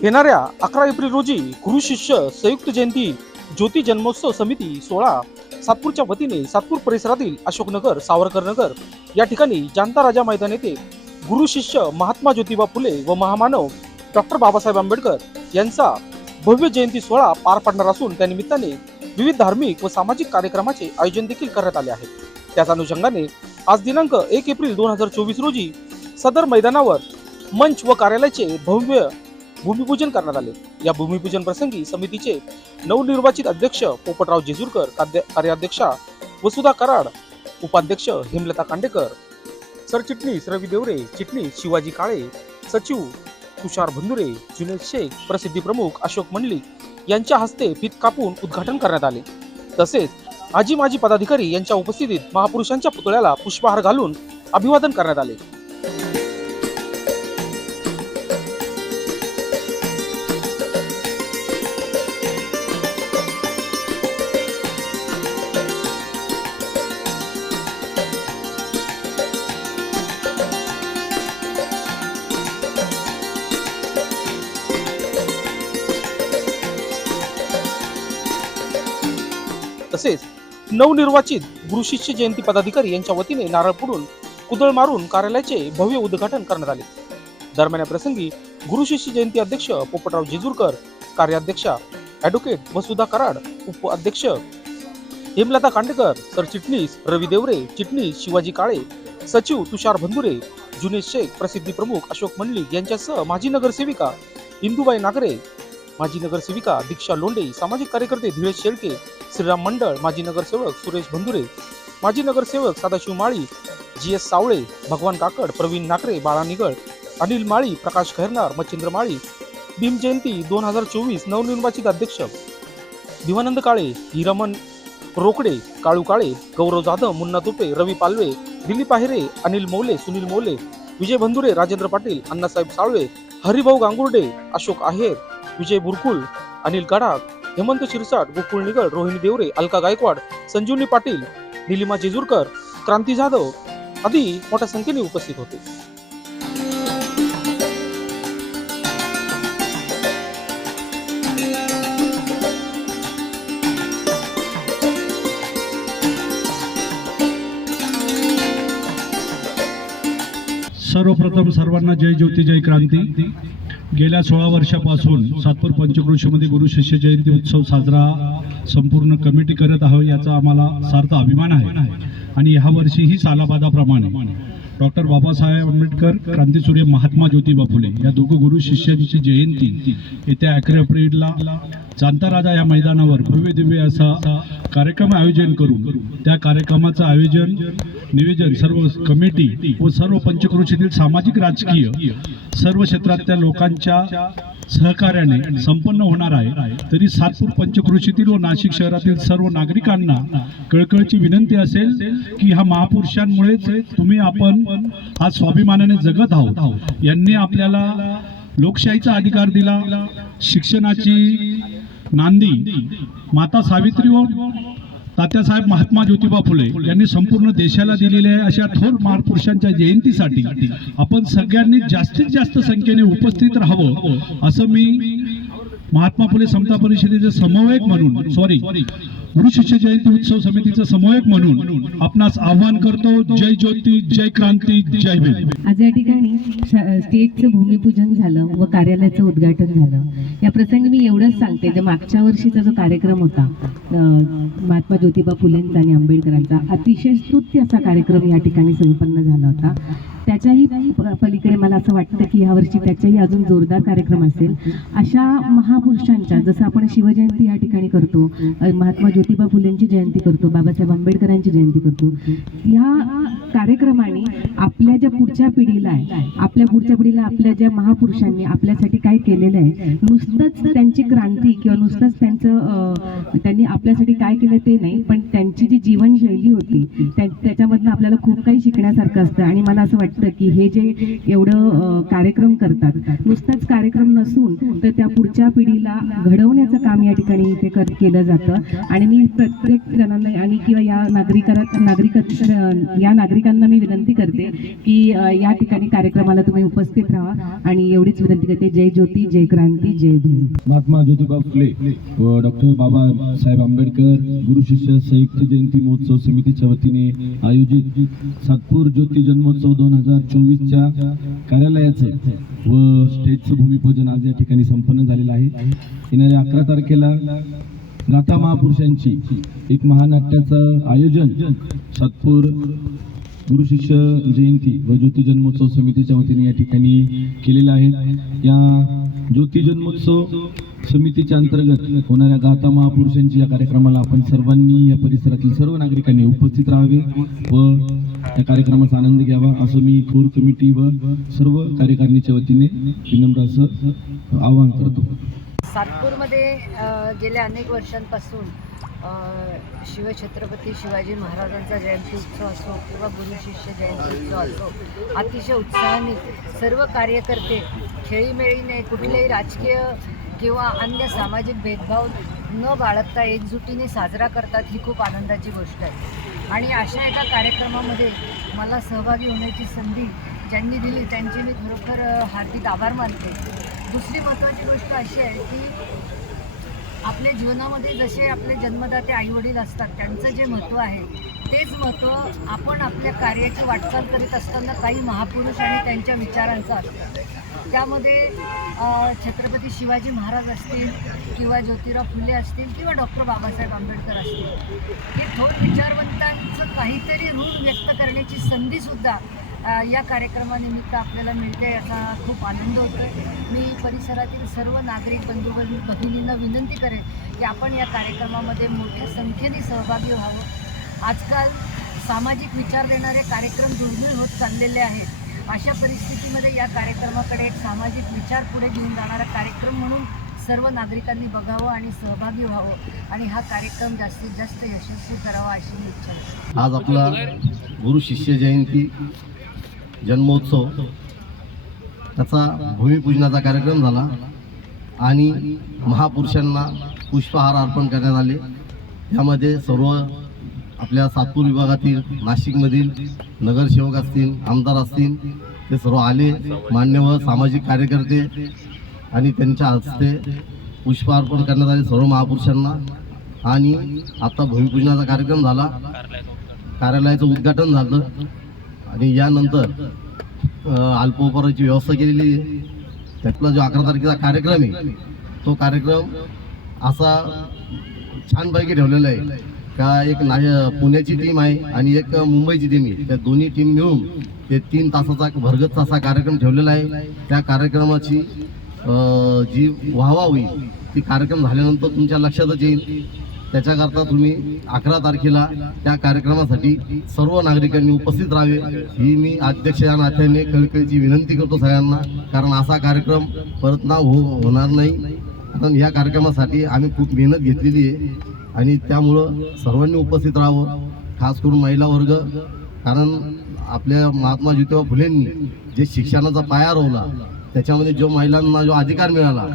येणाऱ्या 11 एप्रिल रोजी गुरु शिष्य संयुक्त जयंती ज्योती जन्मोत्सव समिती 16 सातपूरच्या वतीने सातपूर परिसरातील अशोकनगर, सावरकर नगर या ठिकाणी जानता राजा मैदान येथे गुरु शिष्य महात्मा ज्योतिबा फुले व महामानव डॉक्टर बाबासाहेब आंबेडकर यांचा भव्य जयंती सोहळा पार पडणार असून त्या निमित्ताने विविध धार्मिक व सामाजिक कार्यक्रमाचे आयोजन देखील करण्यात आले आहे। त्याच अनुषंगाने आज दिनांक 1 एप्रिल 2024 रोजी सदर मैदानावर मंच व कार्यालयाचे भव्य भूमिपूजन करण्यात आले। या भूमिपूजन प्रसंगी समितीचे नवनिर्वाचित अध्यक्ष पोपटराव जेजूरकर, कार्याध्यक्षा वसुधा कराड, उपाध्यक्ष हेमलता कांडेकर, सरचिटणीस रवी देवरे, चिटणीस शिवाजी काळे, सचिव तुषार भंदुरे, जुनेद शेख, प्रसिद्धी प्रमुख अशोक मंडलिक यांच्या हस्ते फीत कापून उद्घाटन करण्यात आले। तसेच आजी माजी पदाधिकारी यांच्या उपस्थितीत महापुरुषांच्या पुतळ्याला पुष्पहार घालून अभिवादन करण्यात आले। तसेच नवनिर्वाचित गुरु शिष्य जयंती पदाधिकारी यांच्या वतीने नारळ फोडून कुदळ मारून कार्यालयाचे भव्य उद्घाटन करण्यात आले। दरम्यान या प्रसंगी गुरु शिष्य जयंती अध्यक्ष पोपटराव जेजूरकर, कार्याध्यक्षा ॲडव्होकेट वसुधा कराड, उपाध्यक्ष हेमलता कांडेकर, सरचिटणीस रवी देवरे, चिटणीस शिवाजी काळे, सचिव तुषार भंदुरे, जुनेद शेख, प्रसिद्धी प्रमुख अशोक मंडलिक यांच्यासह माजी नगरसेविका इंदुबाई नागरे, माजी नगरसेविका दीक्षा लोंढे, सामाजिक कार्यकर्ते धीरज शेळके, श्रीराम मंडळ, माजी नगरसेवक सुरेश भंदुरे, माजी नगरसेवक सदाशिव माळी, GS सावळे, भगवान काकड, प्रवीण नाकरे, बाळा निगळ, अनिल माळी, प्रकाश खैरनार, मच्छिंद्र माळी, भीम जयंती 2024 नवनिर्वाचित अध्यक्ष दिवानंद काळे, हिरामन रोकडे, काळू काळे, गौरव जाधव, मुन्ना तुपे, रवी पालवे, दिलीप आहिरे, अनिल मौले, सुनील मौले, विजय भंदुरे, राजेंद्र पाटील, अण्णासाहेब साळवे, हरिभाऊ गांगुर्डे, अशोक आहेर, विजय बुरकुल, अनिल गडाख, हेमंत शिरसाट, गोकुळ निगळ, रोहिणी देवरे, अलका गायकवाड, संजीवनी पाटील, निलिमा जेजूरकर, क्रांती जाधव आदी मोठ्या संख्येने उपस्थित होते। सर्वप्रथम सर्वांना जय ज्योती जय क्रांती। गेल्या 16 वर्षापासून सातपूर पंचक्रोशीमध्ये गुरु शिष्य जयंती उत्सव साजरा संपूर्ण कमिटी करत आहोत, याचा आम्हाला सार्थ अभिमान आहे। आणि ह्या वर्षीही सालाबादाप्रमाणे डॉक्टर बाबासाहेब आंबेडकर, क्रांतीसूर्य महात्मा ज्योतिबा फुले या दोघं गुरु शिष्यांची जयंती येत्या 11 एप्रिलला जानता राजा या मैदानावर भव्य दिव्य असा कार्यक्रम आयोजन करून त्या कार्यक्रमाचं आयोजन नियोजन सर्व कमिटी व सर्व पंचक्रोशीतील सामाजिक राजकीय सर्व क्षेत्रातल्या लोकांच्या सहकार्याने संपन्न होणार आहे। तरी सातपूर पंचक्रोशीतील व नाशिक शहरातील सर्व नागरिकांना कळकळीची विनंती असेल की ह्या महापुरुषांमुळेच आपण आज स्वाभिमानाने जगत आहोत। यांनी आपल्याला लोकशाहीचा अधिकार दिला, शिक्षणाची नांदी माता सावित्री व तात्यासाहेब महात्मा ज्योतिबा फुले यांनी संपूर्ण देशाला दिलेल्या अशा थोर महापुरुषांच्या जयंतीसाठी आपण सगळ्यांनी जास्तीत जास्त संख्येने उपस्थित राहावं असं मी महात्मा फुले समता परिषदेचे समन्वयक म्हणून गुरु शिष्य जयंती उत्सव समितीचा समन्वयक म्हणून आपणास आवाहन करतो। जय ज्योती जय क्रांती जय भीम। आज या ठिकाणी स्टेजचं भूमिपूजन झालं व कार्यालयाचं उद्घाटन झालं। या प्रसंगी मी एवढंच सांगते, जे मागच्या वर्षीचा जो कार्यक्रम होता महात्मा ज्योतिबा फुलेंचा आणि आंबेडकरांचा, अतिशय स्तुत्य असा कार्यक्रम या ठिकाणी संपन्न झाला होता। त्याच्याही पलीकडे मला असं वाटतं की यावर्षी त्याच्याही अजून जोरदार कार्यक्रम असेल। अशा महापुरुषांच्या, जसं आपण शिवजयंती या ठिकाणी करतो, महात्मा ज्योतिबा फुलेंची जयंती करतो, बाबासाहेब आंबेडकरांची जयंती करतो, या कार्यक्रमाने आपल्या ज्या पुढच्या पिढीला आहे, आपल्या ज्या महापुरुषांनी आपल्यासाठी काय केलेलं आहे, नुसतंच त्यांची क्रांती किंवा नुसतंच त्यांनी आपल्यासाठी काय केलं ते नाही, पण त्यांची जी जीवनशैली होती त्याच्यामधनं आपल्याला खूप काही शिकण्यासारखं असतं। आणि मला असं वाटतं की हे जे एवढं कार्यक्रम करतात, नुसतंच कार्यक्रम नसून तर त्या पुढच्या पिढीला घडवण्याचं काम या ठिकाणी इथे केलं जातं। आणि मी आणि प्रत्येक जणांना आणि किंवा या नागरिकांना मी विनंती करते की या ठिकाणी कार्यक्रमाला तुम्ही उपस्थित राहा आणि एवढीच विनंती करते. जय ज्योती, जय क्रांती, जय भीम. महात्मा ज्योतिबा फुले व डॉक्टर बाबासाहेब आंबेडकर गुरु शिष्य संयुक्त जयंती महोत्सव समितीच्या वतीने आयोजित सातपूर ज्योती जन्मोत्सव 2024च्या कार्यालयाचं व स्टेजचं भूमिपूजन आज या ठिकाणी संपन्न झालेलं आहे. येणाऱ्या 11 तारखेला गाथा महापुरुषांची एक महानाट्याचं आयोजन सातपूर गुरु शिष्य जयंती व ज्योती जन्मोत्सव समितीच्या वतीने या ठिकाणी केलेलं आहे. या ज्योती जन्मोत्सव समितीच्या अंतर्गत होणाऱ्या गाथा महापुरुषांची या कार्यक्रमाला आपण सर्वांनी, या परिसरातील सर्व नागरिकांनी उपस्थित राहावे व या कार्यक्रमाचा आनंद घ्यावा असं मी कोर कमिटी व सर्व कार्यकारिणीच्या वतीने विनम्र असं आवाहन करतो. सातपूरमध्ये गेल्या अनेक वर्षांपासून शिवछत्रपती शिवाजी महाराजांचा जयंती उत्सव असो किंवा गुरु शिष्य जयंती उत्सव असो, अतिशय उत्साहाने सर्व कार्यकर्ते खेळीमेळीने कुठलेही राजकीय किंवा अन्य सामाजिक भेदभाव न बाळगता एकजुटीने साजरा करतात. ही खूप आनंदाची गोष्ट आहे आणि अशा एका कार्यक्रमामध्ये मला सहभागी होण्याची संधी ज्यांनी दिली त्यांचे मी खरोखर हार्दिक आभार मानते. दुसरी महत्त्वाची गोष्ट अशी आहे की आपल्या जीवनामध्ये जसे आपले जन्मदाते आईवडील असतात त्यांचं जे महत्त्व आहे तेच महत्त्व आपण आपल्या कार्याची वाटचाल करीत असताना काही महापुरुष आणि त्यांच्या विचारांचं असतं. त्यामध्ये छत्रपती शिवाजी महाराज असतील किंवा ज्योतिराव फुले असतील किंवा डॉक्टर बाबासाहेब आंबेडकर असतील, हे थोर विचारवंतांचं काहीतरी रूप व्यक्त करण्याची संधीसुद्धा या कार्यक्रमानिमित्त आपल्याला मिळते. याचा खूप आनंद होतो आहे. मी परिसरातील सर्व नागरिक बंधू भगिनींना विनंती करेन की आपण या कार्यक्रमामध्ये मोठ्या संख्येने सहभागी व्हावं. आजकाल सामाजिक विचार देणारे कार्यक्रम दुर्मिळ होत चाललेले आहेत. अशा परिस्थितीमध्ये या कार्यक्रमाकडे एक सामाजिक विचार पुढे घेऊन जाणारा कार्यक्रम म्हणून सर्व नागरिकांनी बघावं आणि सहभागी व्हावं आणि हा कार्यक्रम जास्तीत जास्त यशस्वी करावा अशी मी इच्छा करते. आज आपला गुरु शिष्य जयंती जन्मोत्सव त्याचा भूमिपूजनाचा कार्यक्रम झाला आणि महापुरुषांना पुष्पहार अर्पण करण्यात आले. यामध्ये सर्व आपल्या सातपूर विभागातील, नाशिकमधील नगरसेवक असतील, आमदार असतील, ते सर्व आले. मान्यवर सामाजिक कार्यकर्ते आणि त्यांच्या हस्ते पुष्पार्पण करण्यात आले सर्व महापुरुषांना. आणि आता भूमिपूजनाचा कार्यक्रम झाला, कार्यालयाचं उद्घाटन झालं आणि यानंतर अल्पोपहाराची व्यवस्था केलेली आहे. त्यातला जो 11 तारखेचा कार्यक्रम आहे तो कार्यक्रम असा छानपैकी ठेवलेला आहे का एक पुण्याची टीम आहे आणि एक मुंबईची टीम आहे. त्या दोन्ही टीम मिळून ते 3 तासाचा भरगच्च असा कार्यक्रम ठेवलेला आहे. त्या कार्यक्रमाची जी वाहवा होईल ती कार्यक्रम झाल्यानंतर तुमच्या लक्षातच येईल. त्याच्याकरता तुम्ही 11 तारखेला त्या कार्यक्रमासाठी सर्व नागरिकांनी उपस्थित राहावे ही मी अध्यक्ष या नात्याने कळकळीची विनंती करतो सगळ्यांना. कारण असा कार्यक्रम परत होणार नाही. कारण या कार्यक्रमासाठी आम्ही खूप मेहनत घेतलेली आहे आणि त्यामुळं सर्वांनी उपस्थित राहावं, खास करून महिला वर्ग. कारण आपल्या महात्मा ज्योतिबा फुलेंनी जे शिक्षणाचा पाया रोवला त्याच्यामध्ये जो महिलांना जो अधिकार मिळाला,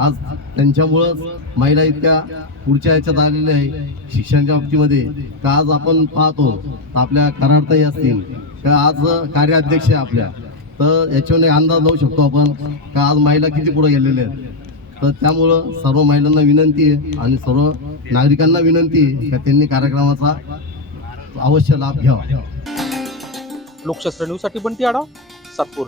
आज त्यांच्यामुळंच महिला इतक्या पुढच्या ह्याच्यात आलेल्या आहे शिक्षणाच्या बाबतीमध्ये. का आज आपण पाहतो आपल्या कराडताई असतील का आज कार्याध्यक्ष आपल्या, तर याच्याने अंदाज लावू शकतो आपण का आज महिला किती पुढे गेलेल्या आहेत. तर त्यामुळं सर्व महिलांना विनंती आहे आणि सर्व नागरिकांना विनंती आहे का त्यांनी कार्यक्रमाचा अवश्य लाभ घ्यावा. लोकशास्त्र न्यूजसाठी बंटी आढाव, सातपूर.